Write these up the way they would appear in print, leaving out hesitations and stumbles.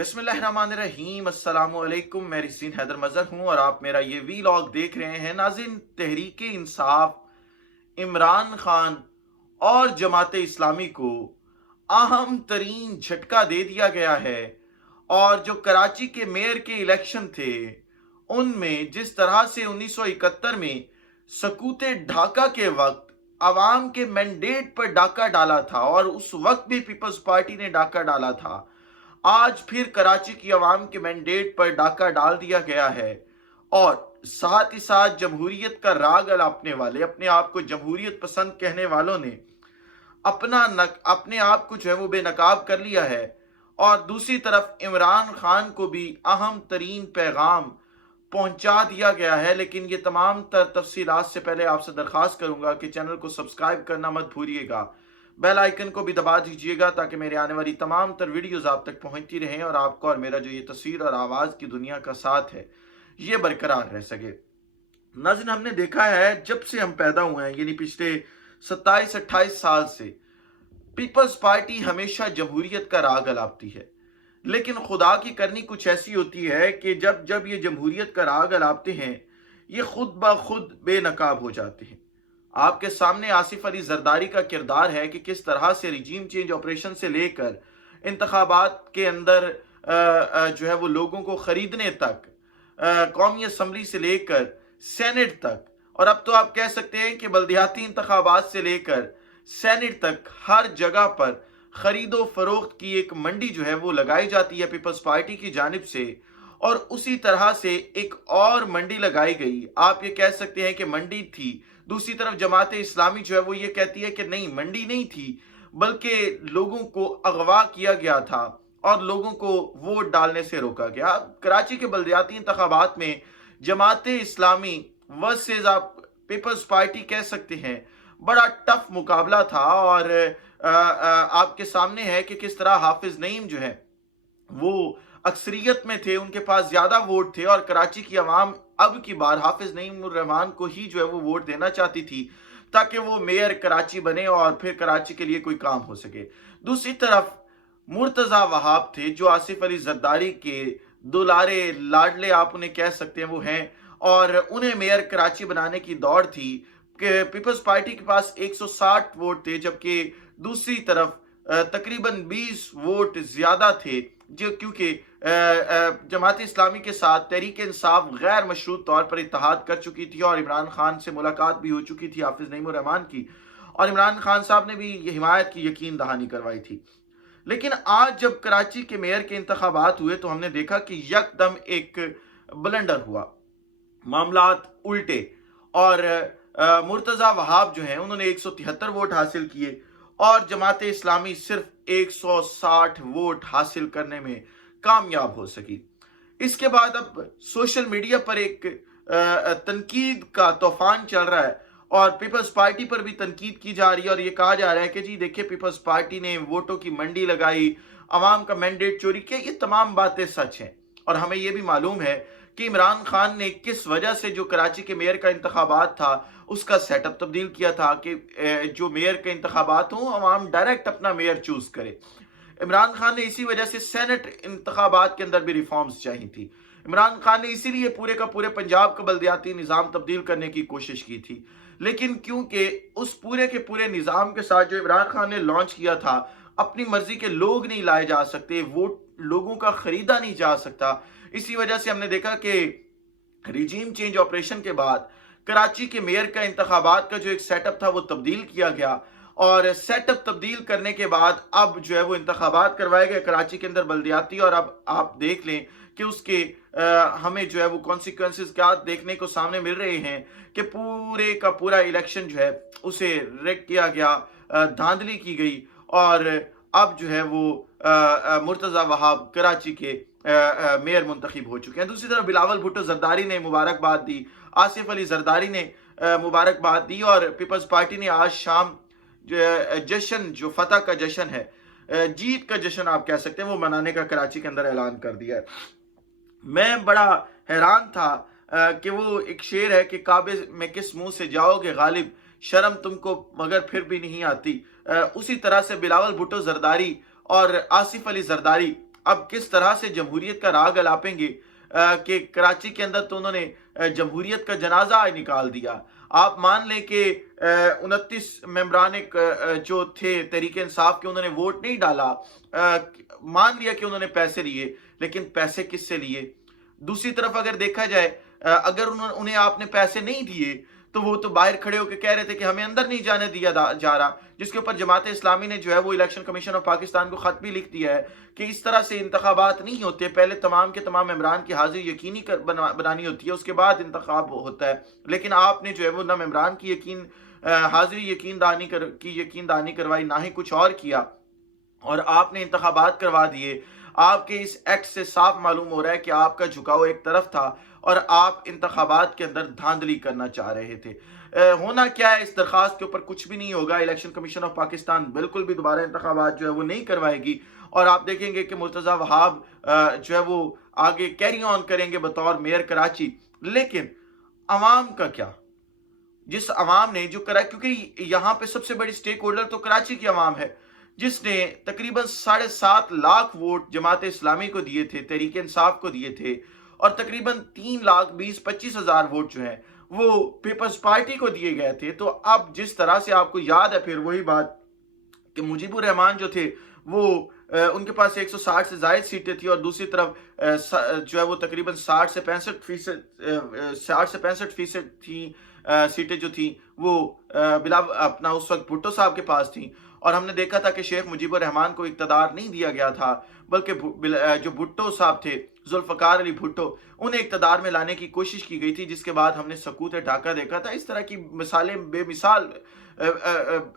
बिस्मिल्लाहिर्रहमानिर्रहीम अस्सलामुअलैकुम। मैं रिज़वीन हैदर मज़हर हूँ और आप मेरा ये वीलॉग देख रहे हैं। नाज़रीन, तहरीक इंसाफ, इमरान खान और जमात इस्लामी को अहम तरीन झटका दे दिया गया है। और जो कराची के मेयर के इलेक्शन थे उनमें जिस तरह से 1971 में सकूते ढाका के वक्त अवाम के मैंडेट पर डाका डाला था और उस वक्त भी पीपल्स पार्टी ने डाका डाला था, आज फिर कराची की आवाम के मैंडेट पर डाका डाल दिया गया है। और साथ ही साथ जमहूरियत का राग अलापने वाले, अपने आप को जमहूरियत पसंद कहने वालों ने अपने आप को जो है वो बेनकाब कर लिया है। और दूसरी तरफ इमरान खान को भी अहम तरीन पैगाम पहुंचा दिया गया है। लेकिन ये तमाम तफसीलात से पहले आपसे दरख्वास्त करूंगा कि चैनल को सब्सक्राइब करना मत भूलिएगा, बेल आइकन को भी दबा दीजिएगा ताकि मेरे आने वाली तमाम तर वीडियोस आप तक पहुंचती रहें और आपको और मेरा जो ये तस्वीर और आवाज़ की दुनिया का साथ है ये बरकरार रह सके। नाज़रीन, हमने देखा है जब से हम पैदा हुए हैं, यानी पिछले 27-28 साल से पीपल्स पार्टी हमेशा जमहूरियत का राग अलापती है। लेकिन खुदा की करनी कुछ ऐसी होती है कि जब जब ये जमहूरियत का राग अलापते हैं ये खुद ब खुद बेनकाब हो जाते हैं। आपके सामने आसिफ अली जरदारी का किरदार है कि किस तरह से रिजीम चेंज ऑपरेशन से लेकर इंतखाबात के अंदर जो है वो लोगों को खरीदने तक, कौमी असम्बली से लेकर सेनेट तक, और अब तो आप कह सकते हैं कि बल्दियाती इंतखाबात से लेकर सेनेट तक हर जगह पर खरीदो फरोख्त की एक मंडी जो है वो लगाई जाती है पीपल्स पार्टी की जानिब से। और उसी तरह से एक और मंडी लगाई गई, आप ये कह सकते हैं कि मंडी थी। दूसरी तरफ जमात इस्लामी जो है वो ये कहती है कि नहीं, मंडी नहीं थी बल्कि लोगों को अगवा किया गया था और लोगों को वोट डालने से रोका गया। कराची के बल्दियाती इंतखाबात में जमात इस्लामी वर्सेस आप पीपल्स पार्टी कह सकते हैं, बड़ा टफ मुकाबला था। और आपके सामने है कि किस तरह हाफिज नईम जो है वो अक्सरियत में थे, उनके पास ज्यादा वोट थे और कराची की आवाम अब की बार हाफिज नईम उर रहमान को ही जो है वो वोट देना चाहती थी ताकि वो मेयर कराची बने और फिर कराची के लिए कोई काम हो सके। दूसरी तरफ मुर्तजा वहाब थे जो आसिफ अली जरदारी के दुलारे लाडले आप उन्हें कह सकते हैं वो हैं, और उन्हें मेयर कराची बनाने की दौड़ थी कि पीपल्स पार्टी के पास 160 वोट थे, जबकि दूसरी तरफ तकरीबन 20 वोट ज्यादा थे, जो क्योंकि जमात इस्लामी के साथ तहरीक इंसाफ गैर मशरूत तौर पर इत्तेहाद कर चुकी थी और इमरान खान से मुलाकात भी हो चुकी थी हाफिज नईम उर रहमान की, और इमरान खान साहब ने भी ये हिमायत की यकीन दहानी करवाई थी। लेकिन आज जब कराची के मेयर के इंतखाबात हुए तो हमने देखा कि यकदम एक ब्लंडर हुआ, मामलात उल्टे, और मुर्तजा वहाब जो हैं उन्होंने 173 वोट हासिल किए और जमात इस्लामी सिर्फ 160 वोट हासिल करने में कामयाब हो सकी। इसके बाद अब सोशल मीडिया पर एक तनकीद का तूफान चल रहा है और पीपल्स पार्टी पर भी तनकीद की जा रही है और ये कहा जा रहा है कि जी देखिए, पीपल्स पार्टी ने वोटों की मंडी लगाई, अवाम का मैंडेट चोरी किया। ये तमाम बातें सच हैं और हमें यह भी मालूम है कि इमरान खान ने किस वजह से जो कराची के मेयर का इंतखाबात था उसका सेटअप तब्दील किया था कि जो मेयर के इंतखाबात हों अवाम डायरेक्ट अपना मेयर चूज करे। इमरान खान ने इसी वजह से सेनेट इंतखाबात के अंदर भी रिफॉर्म्स चाहिए थी। इमरान खान ने इसीलिए पूरे का पूरे पंजाब का बल्दियाती निज़ाम तब्दील करने की कोशिश की थी। लेकिन क्योंकि उस पूरे के पूरे निज़ाम के साथ जो इमरान खान ने लॉन्च किया था, अपनी मर्जी के लोग नहीं लाए जा सकते, वोट लोगों का खरीदा नहीं जा सकता, इसी वजह से हमने देखा कि रिजीम चेंज ऑपरेशन के बाद कराची के मेयर का इंतखाबात का जो एक सेटअप था वो तब्दील किया गया। और सेटअप तब्दील करने के बाद अब जो है वो इंतखाबात करवाए गए कराची के अंदर बल्दियाती, और अब आप देख लें कि उसके हमें जो है वो कॉन्सिक्वेंसेस क्या देखने को सामने मिल रहे हैं कि पूरे का पूरा इलेक्शन जो है उसे रेक किया गया, धांधली की गई और अब जो है वो मुर्तजा वहाब कराची के मेयर मुंतखब हो चुके हैं। दूसरी तरफ बिलावल भुट्टो जरदारी ने मुबारकबाद दी, आसिफ अली जरदारी ने मुबारकबाद दी और पीपल्स पार्टी ने आज शाम जश्न, जो फतह का जश्न है, जीत का जश्न आप कह सकते हैं, वो मनाने का कराची के अंदर ऐलान कर दिया है। मैं बड़ा हैरान था कि वो एक शेर है कि काबे में किस मुंह से जाओगे गालिब, शर्म तुमको मगर फिर भी नहीं आती। उसी तरह से बिलावल भुट्टो जरदारी और आसिफ अली जरदारी اب کس طرح سے جمہوریت کا راگ الاپیں گے کہ کراچی کے اندر تو انہوں نے جمہوریت کا جنازہ نکال دیا. آپ مان لیں کہ 29 ممبران جو تھے تحریک انصاف کے انہوں نے ووٹ نہیں ڈالا, مان لیا کہ انہوں نے پیسے لیے, لیکن پیسے کس سے لیے؟ دوسری طرف اگر دیکھا جائے اگر انہیں آپ نے پیسے نہیں دیے تو وہ تو باہر کھڑے ہو کے کہہ رہے تھے کہ ہمیں اندر نہیں جانے دیا جا رہا, جس کے اوپر جماعت اسلامی نے جو ہے وہ الیکشن کمیشن آف پاکستان کو خط بھی لکھ دیا ہے کہ اس طرح سے انتخابات نہیں ہوتے, پہلے تمام کے تمام ممبران کی حاضری یقینی بنانی ہوتی ہے, اس کے بعد انتخاب ہوتا ہے. لیکن آپ نے جو ہے وہ نہ ممبران کی حاضری یقین دہانی کروائی, نہ ہی کچھ اور کیا, اور آپ نے انتخابات کروا دیے. آپ کے اس ایکٹ سے صاف معلوم ہو رہا ہے کہ آپ کا جھکاؤ ایک طرف تھا اور آپ انتخابات کے اندر دھاندلی کرنا چاہ رہے تھے. ہونا کیا ہے, اس درخواست کے اوپر کچھ بھی نہیں ہوگا. الیکشن کمیشن آف پاکستان بالکل بھی دوبارہ انتخابات جو ہے وہ نہیں کروائے گی, اور آپ دیکھیں گے کہ مرتضی وہاب جو ہے وہ آگے کیری آن کریں گے بطور میئر کراچی. لیکن عوام کا کیا؟ جس عوام نے جو کیونکہ یہاں پہ سب سے بڑی سٹیک ہولڈر تو کراچی کی عوام ہے, جس نے تقریباً 7.5 لاکھ ووٹ جماعت اسلامی کو دیے تھے, تحریک انصاف کو دیے تھے, اور تقریباً 3,20,25,000 ووٹ جو ہیں وہ پیپلز پارٹی کو دیے گئے تھے. تو اب جس طرح سے آپ کو یاد ہے پھر وہی بات کہ مجیب الرحمان جو تھے وہ ان کے پاس 160 سے زائد سیٹیں تھیں, اور دوسری طرف جو ہے وہ تقریباً 60 سے 65% تھیں سیٹیں جو تھیں وہ بلا اپنا اس وقت بھٹو صاحب کے پاس تھیں. اور ہم نے دیکھا تھا کہ شیخ مجیب الرحمان کو اقتدار نہیں دیا گیا تھا, بلکہ جو بھٹو صاحب تھے, ذوالفقار علی بھٹو, انہیں اقتدار میں لانے کی کوشش کی گئی تھی, جس کے بعد ہم نے سقوط ڈھاکہ دیکھا تھا. اس طرح کی مثالیں بے مثال,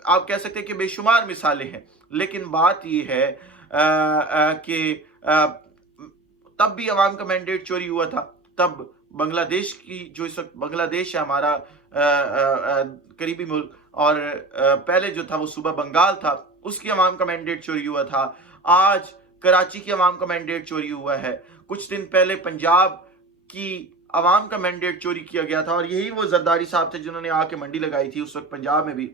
آپ کہہ سکتے ہیں کہ بے شمار مثالیں ہیں. لیکن بات یہ ہے کہ تب بھی عوام کا مینڈیٹ چوری ہوا تھا. تب بنگلہ دیش کی جو اس وقت بنگلہ دیش ہے ہمارا قریبی ملک, اور پہلے جو تھا وہ صوبہ بنگال تھا, اس کی عوام کا مینڈیٹ چوری ہوا تھا. آج کراچی کی عوام کا مینڈیٹ چوری ہوا ہے. کچھ دن پہلے پنجاب کی عوام کا مینڈیٹ چوری کیا گیا تھا, اور یہی وہ زرداری صاحب تھے جنہوں نے آ کے منڈی لگائی تھی اس وقت پنجاب میں بھی.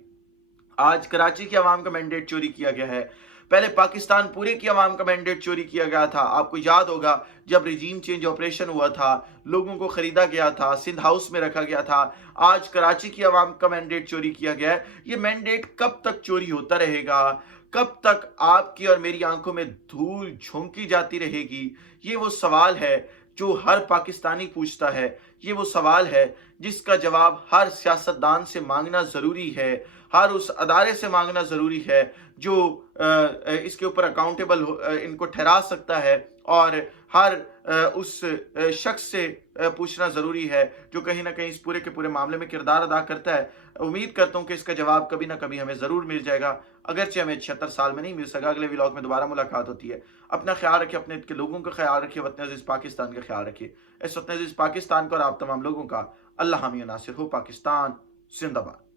آج کراچی کی عوام کا مینڈیٹ چوری کیا گیا ہے. پہلے پاکستان پورے کی عوام کا مینڈیٹ چوری کیا گیا تھا. آپ کو یاد ہوگا جب ریجیم چینج آپریشن ہوا تھا, لوگوں کو خریدا گیا تھا, سندھ ہاؤس میں رکھا گیا تھا. آج کراچی کی عوام کا مینڈیٹ چوری کیا گیا ہے. یہ مینڈیٹ کب تک چوری ہوتا رہے گا؟ کب تک آپ کی اور میری آنکھوں میں دھول جھونکی جاتی رہے گی؟ یہ وہ سوال ہے جو ہر پاکستانی پوچھتا ہے. یہ وہ سوال ہے جس کا جواب ہر سیاستدان سے مانگنا ضروری ہے, ہر اس ادارے سے مانگنا ضروری ہے جو اس کے اوپر اکاؤنٹیبل ان کو ٹھہرا سکتا ہے, اور ہر اس شخص سے پوچھنا ضروری ہے جو کہیں نہ کہیں اس پورے کے پورے معاملے میں کردار ادا کرتا ہے. امید کرتا ہوں کہ اس کا جواب کبھی نہ کبھی ہمیں ضرور مل جائے گا, اگرچہ ہمیں 76 سال میں نہیں مل سکا. اگلے ولاگ میں دوبارہ ملاقات ہوتی ہے. اپنا خیال رکھیں, اپنے کے لوگوں کا خیال رکھیں, وطن عزیز پاکستان کا خیال رکھیں. اس وطن عزیز پاکستان کو اور آپ تمام لوگوں کا اللہ حامی و ناصر ہو. پاکستان زندہ باد.